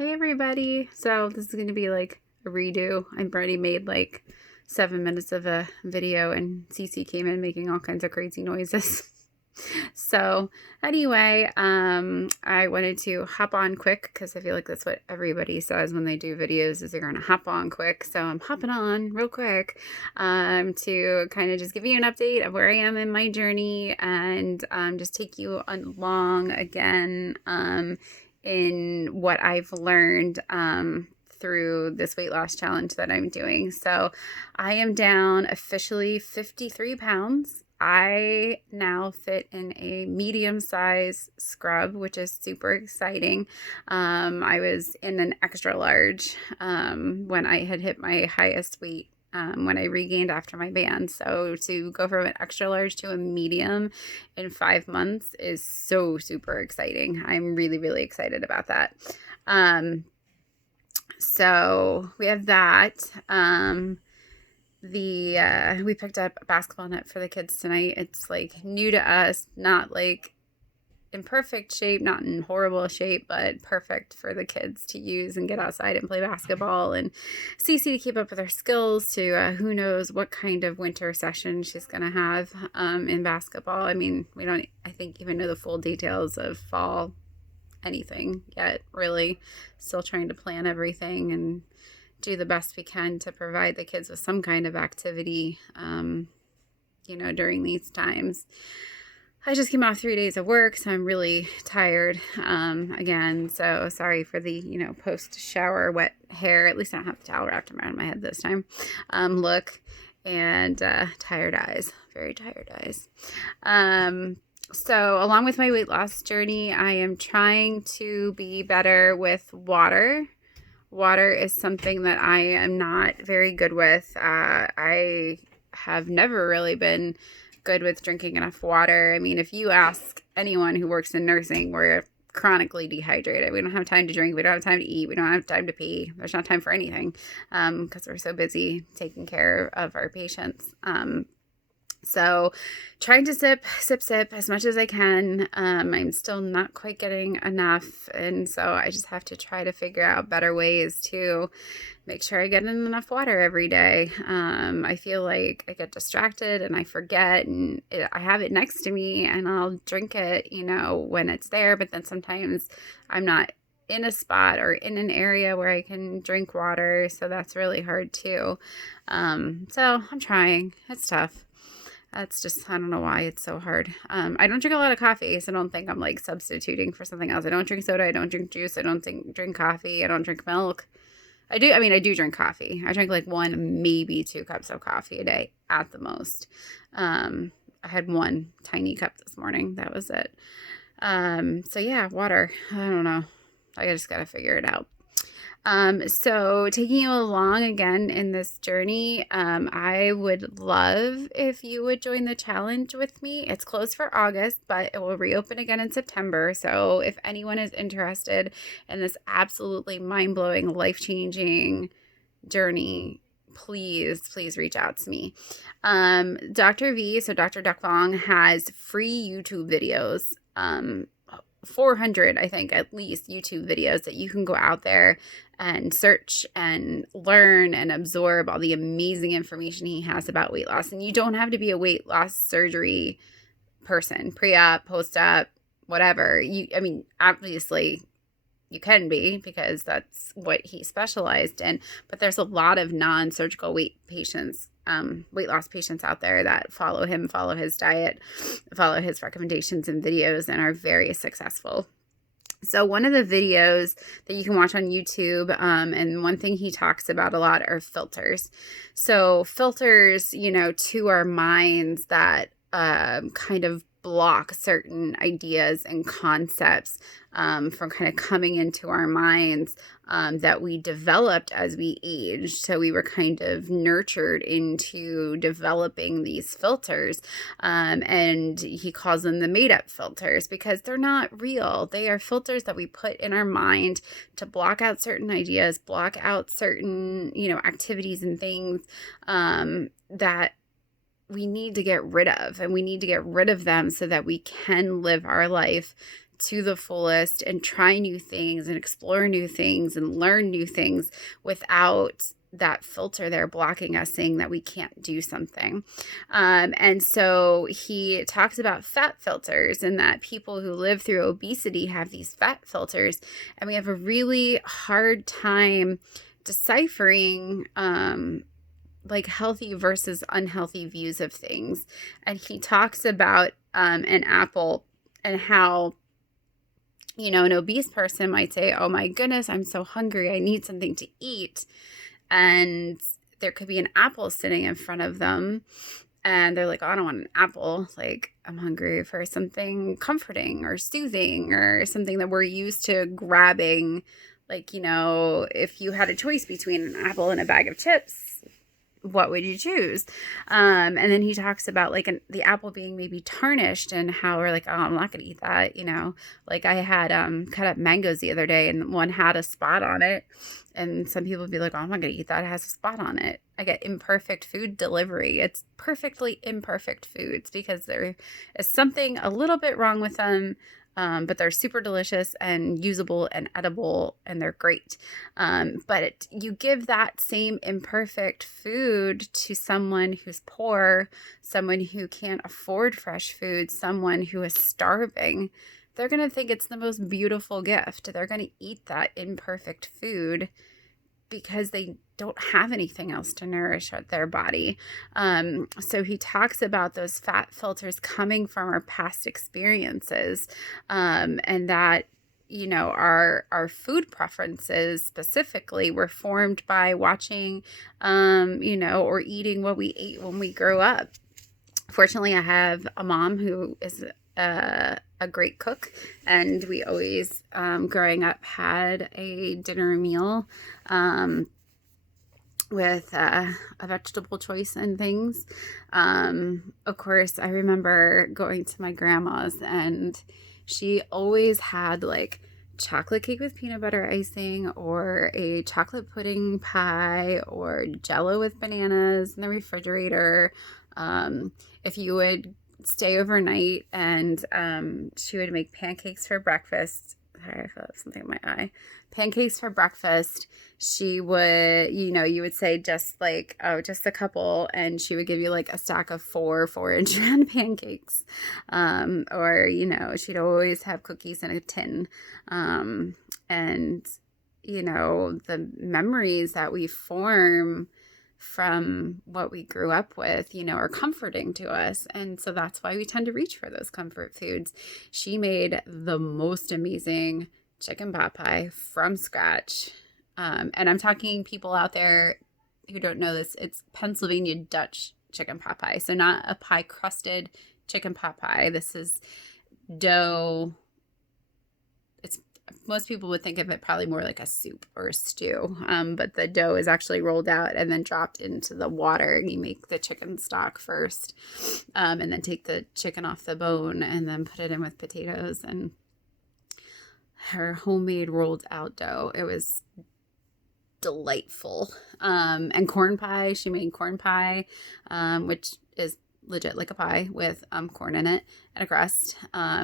Hey everybody. So this is going to be like a redo. I've already made like 7 minutes of a video and Cece came in making all kinds of crazy noises. So anyway, I wanted to hop on quick because I feel like that's what everybody says when they do videos is they're going to hop on quick. So I'm hopping on real quick to kind of just give you an update of where I am in my journey and just take you along again in what I've learned through this weight loss challenge that I'm doing. So I am down officially 53 pounds. I now fit in a medium size scrub, which is super exciting. I was in an extra large when I had hit my highest weight when I regained after my band. So to go from an extra large to a medium in 5 months is so super exciting. I'm really, really excited about that. So we have that. We picked up a basketball net for the kids tonight. It's like new to us, not like in perfect shape, not in horrible shape, but perfect for the kids to use and get outside and play basketball. And Cece to keep up with her skills to who knows what kind of winter session she's going to have in basketball. I mean, we don't, I think, even know the full details of fall anything yet, really. Still trying to plan everything and do the best we can to provide the kids with some kind of activity, during these times. I just came off 3 days of work, so I'm really tired again. So sorry for the, post-shower wet hair. At least I don't have the towel wrapped around my head this time. Look, and tired eyes, very tired eyes. So along with my weight loss journey, I am trying to be better with water. Water is something that I am not very good with. I have never really been good with drinking enough water. I mean, if you ask anyone who works in nursing, we're chronically dehydrated. We don't have time to drink. We don't have time to eat. We don't have time to pee. There's not time for anything because we're so busy taking care of our patients. So trying to sip as much as I can. I'm still not quite getting enough. And so I just have to try to figure out better ways to make sure I get in enough water every day. I feel like I get distracted and I forget and I have it next to me and I'll drink it, when it's there. But then sometimes I'm not in a spot or in an area where I can drink water. So that's really hard too. So I'm trying. It's tough. That's just, I don't know why it's so hard. I don't drink a lot of coffee, so I don't think I'm like substituting for something else. I don't drink soda. I don't drink juice. I don't drink coffee. I don't drink milk. I do drink coffee. I drink like 1, maybe 2 cups of coffee a day at the most. I had 1 tiny cup this morning. That was it. So yeah, water. I don't know. I just got to figure it out. So taking you along again in this journey, I would love if you would join the challenge with me. It's closed for August, but it will reopen again in September. So if anyone is interested in this absolutely mind-blowing, life-changing journey, please reach out to me. Dr. V, so Dr. Duc Vuong has free YouTube videos, 400, I think, at least YouTube videos that you can go out there and search and learn and absorb all the amazing information he has about weight loss. And you don't have to be a weight loss surgery person, pre-op, post-op, whatever. Obviously you can be because that's what he specialized in, but there's a lot of non-surgical weight loss patients out there that follow him, follow his diet, follow his recommendations and videos, and are very successful. So one of the videos that you can watch on YouTube, and one thing he talks about a lot are filters. So filters, to our minds that kind of block certain ideas and concepts from kind of coming into our minds that we developed as we aged. So we were kind of nurtured into developing these filters. And he calls them the made-up filters because they're not real. They are filters that we put in our mind to block out certain ideas, block out certain, activities and things that we need to get rid of, and we need to get rid of them so that we can live our life to the fullest and try new things and explore new things and learn new things without that filter there blocking us, saying that we can't do something. And so he talks about fat filters, and that people who live through obesity have these fat filters, and we have a really hard time deciphering like healthy versus unhealthy views of things. And he talks about an apple, and how, you know, an obese person might say, oh my goodness, I'm so hungry, I need something to eat. And there could be an apple sitting in front of them, and they're like, oh, I don't want an apple. Like, I'm hungry for something comforting or soothing or something that we're used to grabbing. Like, you know, if you had a choice between an apple and a bag of chips, what would you choose? And then he talks about like the apple being maybe tarnished, and how we're like, oh, I'm not going to eat that. You know, like I had cut up mangoes the other day, and one had a spot on it. And some people would be like, oh, I'm not going to eat that. It has a spot on it. I get imperfect food delivery. It's perfectly imperfect foods because there is something a little bit wrong with them. But they're super delicious and usable and edible, and they're great. But you give that same imperfect food to someone who's poor, someone who can't afford fresh food, someone who is starving, they're going to think it's the most beautiful gift. They're going to eat that imperfect food because they don't have anything else to nourish their body. So he talks about those fat filters coming from our past experiences, and that, you know, our food preferences specifically were formed by watching, you know, or eating what we ate when we grew up. Fortunately, I have a mom who is a great cook, and we always, growing up, had a dinner meal with a vegetable choice and things. Of course, I remember going to my grandma's, and she always had like chocolate cake with peanut butter icing, or a chocolate pudding pie, or Jello with bananas in the refrigerator. If you would stay overnight, and she would make pancakes for breakfast. Sorry, I feel like something in my eye. Pancakes for breakfast. She would, you know, you would say just like, oh, just a couple, and she would give you like a stack of 4-inch round pancakes. Or, you know, she'd always have cookies in a tin. And, you know, the memories that we form from what we grew up with, you know, are comforting to us. And so that's why we tend to reach for those comfort foods. She made the most amazing chicken pot pie from scratch. And I'm talking people out there who don't know this, it's Pennsylvania Dutch chicken pot pie. So not a pie crusted chicken pot pie. This is dough. Most people would think of it probably more like a soup or a stew, but the dough is actually rolled out and then dropped into the water. You make the chicken stock first, and then take the chicken off the bone, and then put it in with potatoes and her homemade rolled out dough. It was delightful. And corn pie, she made corn pie, which is legit like a pie with corn in it and a crust,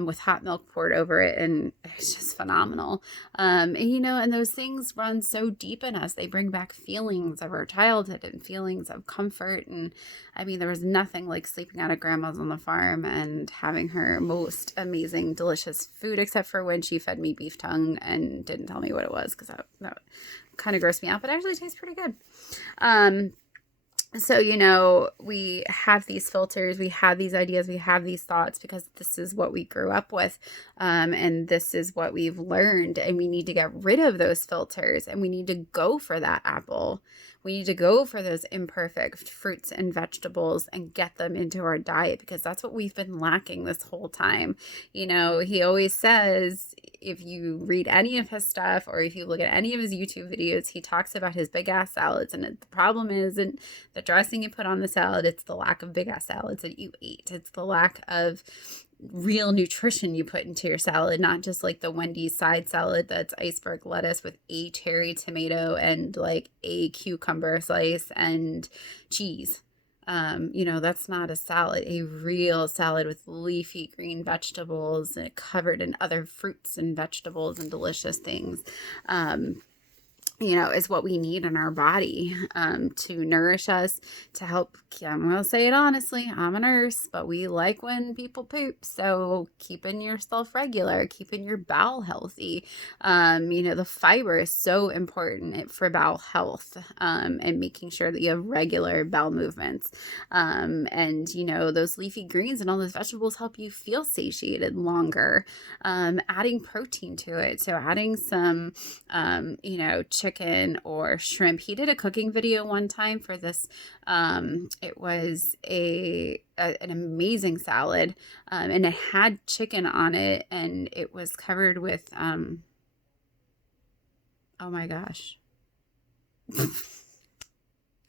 with hot milk poured over it, and it's just phenomenal. And you know, and those things run so deep in us. They bring back feelings of our childhood and feelings of comfort. And I mean, there was nothing like sleeping out at grandma's on the farm and having her most amazing delicious food, except for when she fed me beef tongue and didn't tell me what it was, because that kind of grossed me out, but it actually tastes pretty good. So, you know, we have these filters, we have these ideas, we have these thoughts because this is what we grew up with, and this is what we've learned, and we need to get rid of those filters, and we need to go for that apple. We need to go for those imperfect fruits and vegetables and get them into our diet, because that's what we've been lacking this whole time. You know, he always says, if you read any of his stuff or if you look at any of his YouTube videos, he talks about his big ass salads. And the problem isn't the dressing you put on the salad, it's the lack of big ass salads that you ate. It's the lack of real nutrition you put into your salad, not just like the Wendy's side salad that's iceberg lettuce with a cherry tomato and like a cucumber slice and cheese. That's not a salad. A real salad with leafy green vegetables covered in other fruits and vegetables and delicious things. Um, is what we need in our body to nourish us, to help. I'm going to say it honestly, I'm a nurse, but we like when people poop. So keeping yourself regular, keeping your bowel healthy. The fiber is so important for bowel health and making sure that you have regular bowel movements. Those leafy greens and all those vegetables help you feel satiated longer. Adding protein to it. So adding some, chicken or shrimp. He did a cooking video one time for this. It was an amazing salad, and it had chicken on it, and it was covered with oh my gosh.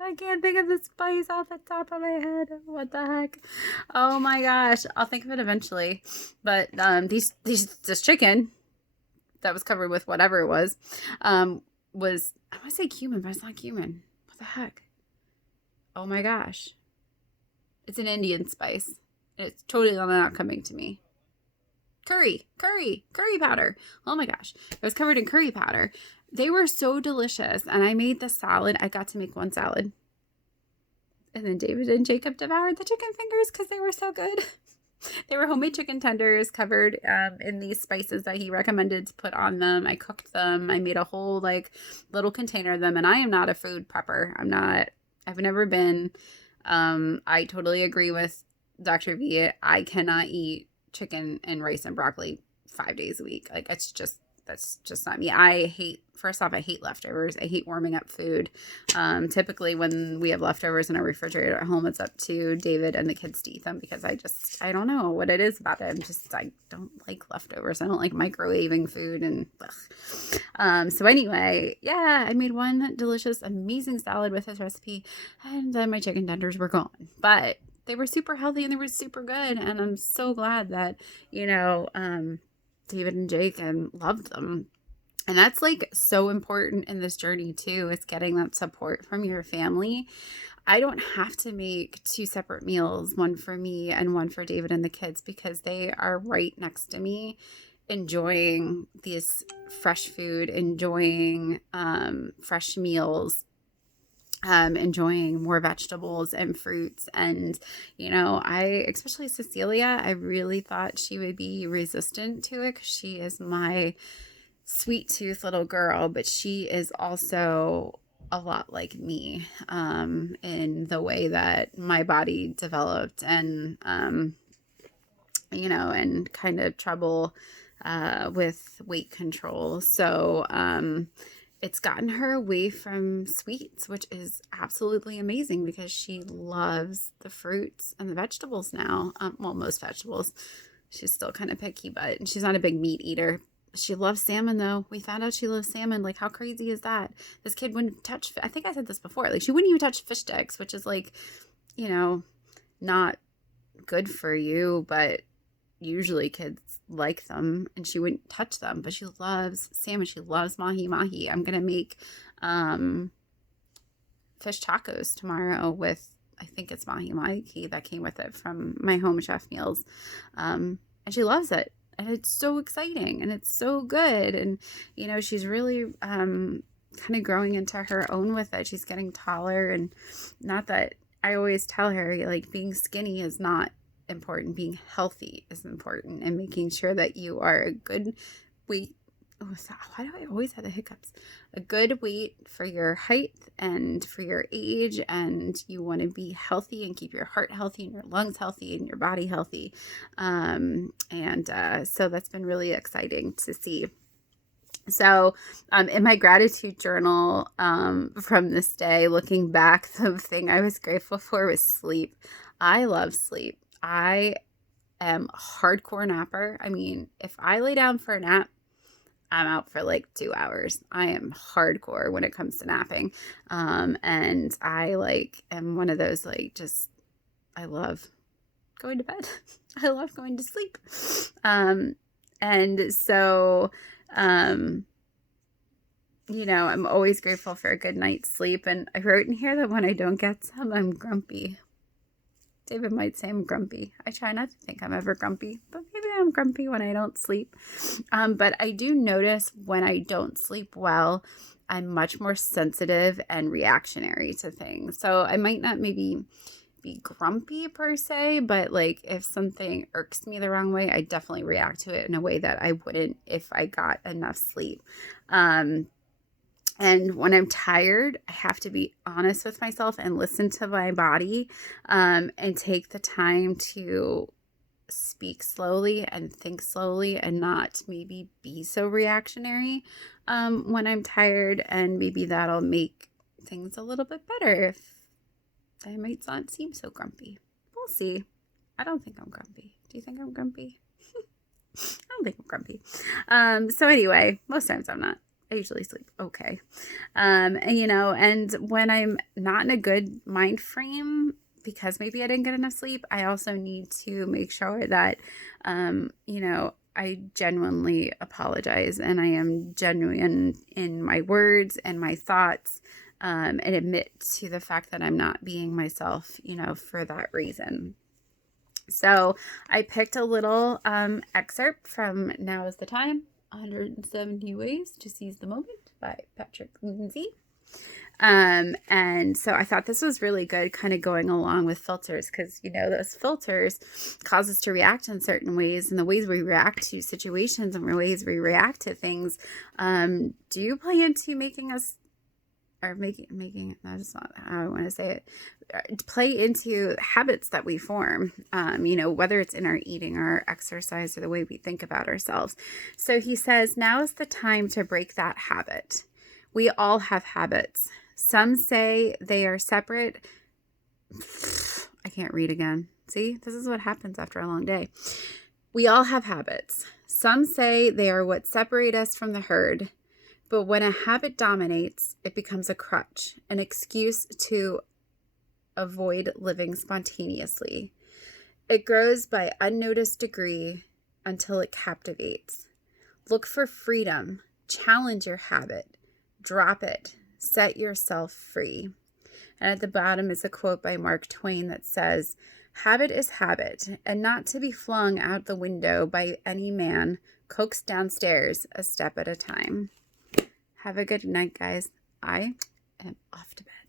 I can't think of the spice off the top of my head. What the heck? Oh my gosh. I'll think of it eventually. But this chicken that was covered with whatever it was, I want to say cumin, but it's not cumin. What the heck? Oh my gosh. It's an Indian spice. It's totally not coming to me. Curry powder. Oh my gosh. It was covered in curry powder. They were so delicious. And I made the salad. I got to make one salad. And then David and Jacob devoured the chicken fingers because they were so good. They were homemade chicken tenders covered in these spices that he recommended to put on them. I cooked them. I made a whole little container of them. And I am not a food prepper. I've never been. I totally agree with Dr. V. I cannot eat chicken and rice and broccoli 5 days a week. That's just not me. I hate leftovers. I hate warming up food. Typically when we have leftovers in our refrigerator at home, it's up to David and the kids to eat them because I don't know what it is about it. I don't like leftovers. I don't like microwaving food and so anyway, yeah, I made one delicious, amazing salad with his recipe, and then my chicken tenders were gone. But they were super healthy and they were super good. And I'm so glad that, David and Jake loved them. And that's so important in this journey too, is getting that support from your family. I don't have to make 2 separate meals, one for me and one for David and the kids, because they are right next to me, enjoying this fresh food, enjoying fresh meals, enjoying more vegetables and fruits. And, especially Cecilia, I really thought she would be resistant to it because she is my sweet tooth little girl, but she is also a lot like me in the way that my body developed and, and kind of trouble with weight control. So, it's gotten her away from sweets, which is absolutely amazing because she loves the fruits and the vegetables now. Most vegetables. She's still kind of picky, but she's not a big meat eater. She loves salmon, though. We found out she loves salmon. How crazy is that? This kid wouldn't touch, I think I said this before, she wouldn't even touch fish sticks, which is not good for you, but usually kids like them, and she wouldn't touch them, but she loves salmon. She loves mahi. I'm gonna make fish tacos tomorrow with, I think it's mahi that came with it from my home chef meals, and she loves it, and it's so exciting and it's so good. And she's really kind of growing into her own with it. She's getting taller, and not that I always tell her being skinny is not important. Being healthy is important, and making sure that you are a good weight. Why do I always have the hiccups? A good weight for your height and for your age, and you want to be healthy and keep your heart healthy and your lungs healthy and your body healthy. So that's been really exciting to see. So in my gratitude journal from this day, looking back, the thing I was grateful for was sleep. I love sleep. I am a hardcore napper. I mean, if I lay down for a nap, I'm out for 2 hours. I am hardcore when it comes to napping. And I am one of those I love going to bed. I love going to sleep. And so, I'm always grateful for a good night's sleep. And I wrote in here that when I don't get some, I'm grumpy. David might say I'm grumpy. I try not to think I'm ever grumpy, but maybe I'm grumpy when I don't sleep. But I do notice when I don't sleep well, I'm much more sensitive and reactionary to things. So I might not maybe be grumpy per se, but like if something irks me the wrong way, I definitely react to it in a way that I wouldn't if I got enough sleep. And when I'm tired, I have to be honest with myself and listen to my body, and take the time to speak slowly and think slowly and not maybe be so reactionary when I'm tired. And maybe that'll make things a little bit better if I might not seem so grumpy. We'll see. I don't think I'm grumpy. Do you think I'm grumpy? I don't think I'm grumpy. So anyway, most times I'm not. I usually sleep okay. And when I'm not in a good mind frame, because maybe I didn't get enough sleep, I also need to make sure that, I genuinely apologize and I am genuine in my words and my thoughts, and admit to the fact that I'm not being myself, for that reason. So I picked a little excerpt from Now is the Time, 170 Ways to Seize the Moment by Patrick Lindsay. And so I thought this was really good, kind of going along with filters, because, those filters cause us to react in certain ways, and the ways we react to situations and the ways we react to things do play into making us, or making, that's not how I want to say it, play into habits that we form, whether it's in our eating or our exercise or the way we think about ourselves. So he says, now is the time to break that habit. We all have habits. Some say they are separate. I can't read again. See, this is what happens after a long day. We all have habits. Some say they are what separate us from the herd. But when a habit dominates, it becomes a crutch, an excuse to avoid living spontaneously. It grows by unnoticed degree until it captivates. Look for freedom. Challenge your habit. Drop it. Set yourself free. And at the bottom is a quote by Mark Twain that says, habit is habit, and not to be flung out the window by any man, coaxed downstairs a step at a time. Have a good night, guys. I am off to bed.